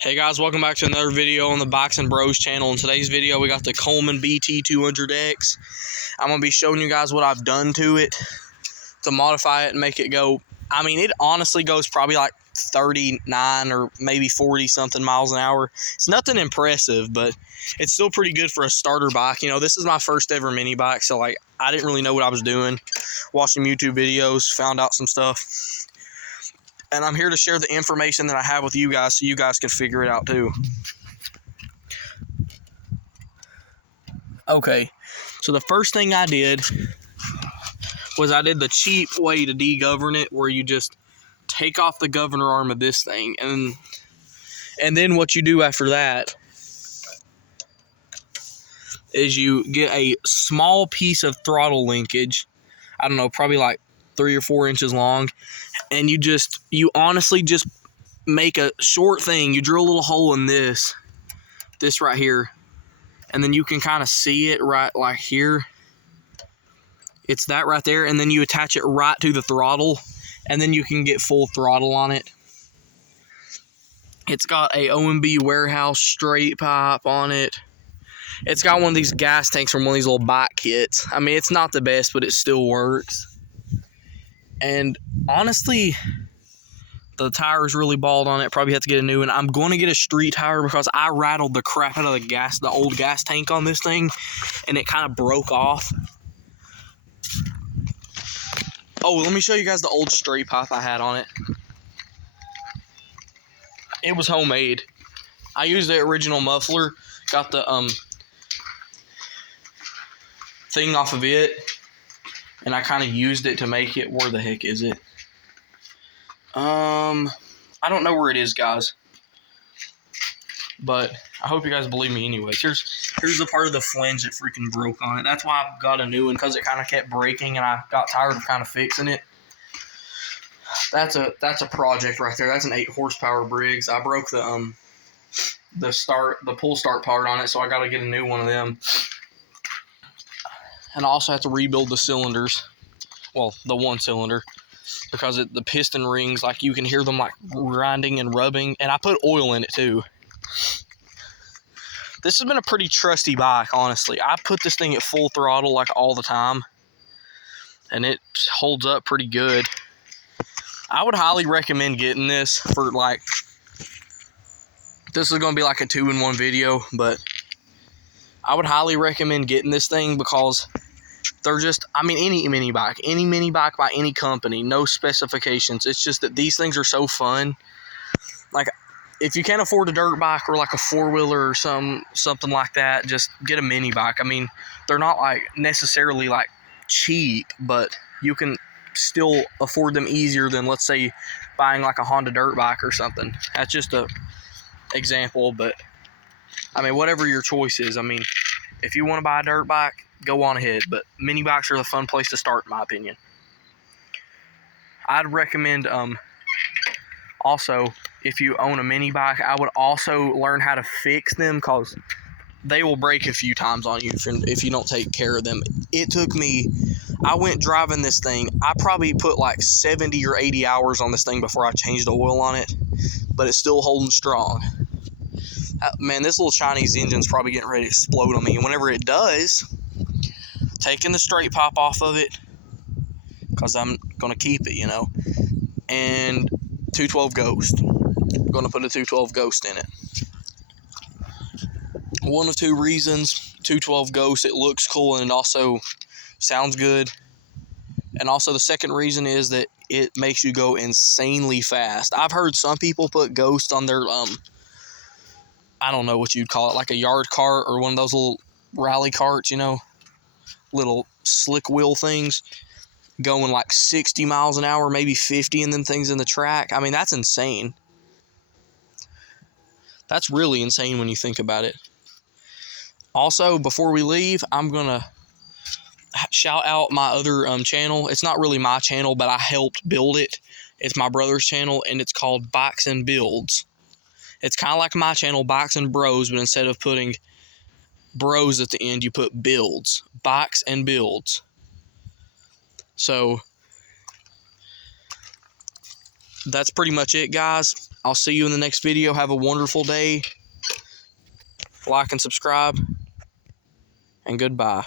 Hey guys, welcome back to another video on the Boxing Bros channel. In today's video, we got the Coleman bt200x. I'm going to be showing you guys what I've done to it to modify it and make it go. I mean, it honestly goes probably like 39 or maybe 40 something miles an hour. It's nothing impressive, but it's still pretty good for a starter bike. You know, this is my first ever mini bike, so like I didn't really know what I was doing. Watched some YouTube videos, found out some stuff. And I'm here to share the information that I have with you guys so you guys can figure it out too. Okay, so the first thing I did was I did the cheap way to de-govern it, where you just take off the governor arm of this thing. And then what you do after that is you get a small piece of throttle linkage. I don't know, probably like 3 or 4 inches long. And you honestly just make a short thing. You drill a little hole in this right here, and then you can kind of see it right like here. It's that right there, and then you attach it right to the throttle, and then you can get full throttle on it. It's got a OMB warehouse straight pipe on it. It's got one of these gas tanks from one of these little bike kits. I mean, it's not the best, but it still works. And honestly, the tire is really bald on it. Probably have to get a new one. I'm going to get a street tire because I rattled the crap out of the old gas tank on this thing, and it kind of broke off. Oh, let me show you guys the old straight pipe I had on it. It was homemade. I used the original muffler. Got the thing off of it, and I kind of used it to make it. Where the heck is it? I don't know where it is, guys. But I hope you guys believe me anyways. Here's the part of the flange that freaking broke on it. That's why I got a new one, because it kind of kept breaking, and I got tired of kind of fixing it. That's a project right there. That's an 8 horsepower Briggs. I broke the pull start part on it, so I got to get a new one of them. And I also have to rebuild the cylinders. Well, the one cylinder, because the piston rings, like you can hear them like grinding and rubbing. And I put oil in it too. This has been a pretty trusty bike, honestly. I put this thing at full throttle like all the time, and it holds up pretty good. I would highly recommend getting this for like, this is going to be like a 2-in-1 video, but I would highly recommend getting this thing because they're just, I mean, any mini bike by any company, no specifications. It's just that these things are so fun. Like, if you can't afford a dirt bike or like a 4-wheeler or something like that, just get a mini bike. I mean, they're not like necessarily like cheap, but you can still afford them easier than, let's say, buying like a Honda dirt bike or something. That's just a example, but I mean, whatever your choice is. I mean, if you want to buy a dirt bike, go on ahead, but mini bikes are the fun place to start, in my opinion. I'd recommend also, if you own a mini bike, I would also learn how to fix them, because they will break a few times on you if you don't take care of them. It took me, I went driving this thing, I probably put like 70 or 80 hours on this thing before I changed the oil on it, but it's still holding strong. Man, this little Chinese engine's probably getting ready to explode on me, and whenever it does, taking the straight pipe off of it, because I'm going to keep it, you know, and 212 Ghost. I'm going to put a 212 Ghost in it. One of two reasons: 212 Ghost, it looks cool and it also sounds good. And also the second reason is that it makes you go insanely fast. I've heard some people put Ghost on their, I don't know what you'd call it, like a yard cart or one of those little rally carts, you know, little slick wheel things, going like 60 miles an hour, maybe 50, and then things in the track. I mean, that's insane. That's really insane when you think about it. Also, before we leave, I'm going to shout out my other channel. It's not really my channel, but I helped build it. It's my brother's channel, and it's called Bikes and Builds. It's kind of like my channel, Bikes and Bros, but instead of putting bros at the end, you put builds. Bikes and Builds. So that's pretty much it, guys. I'll see you in the next video. Have a wonderful day. Like and subscribe. And goodbye.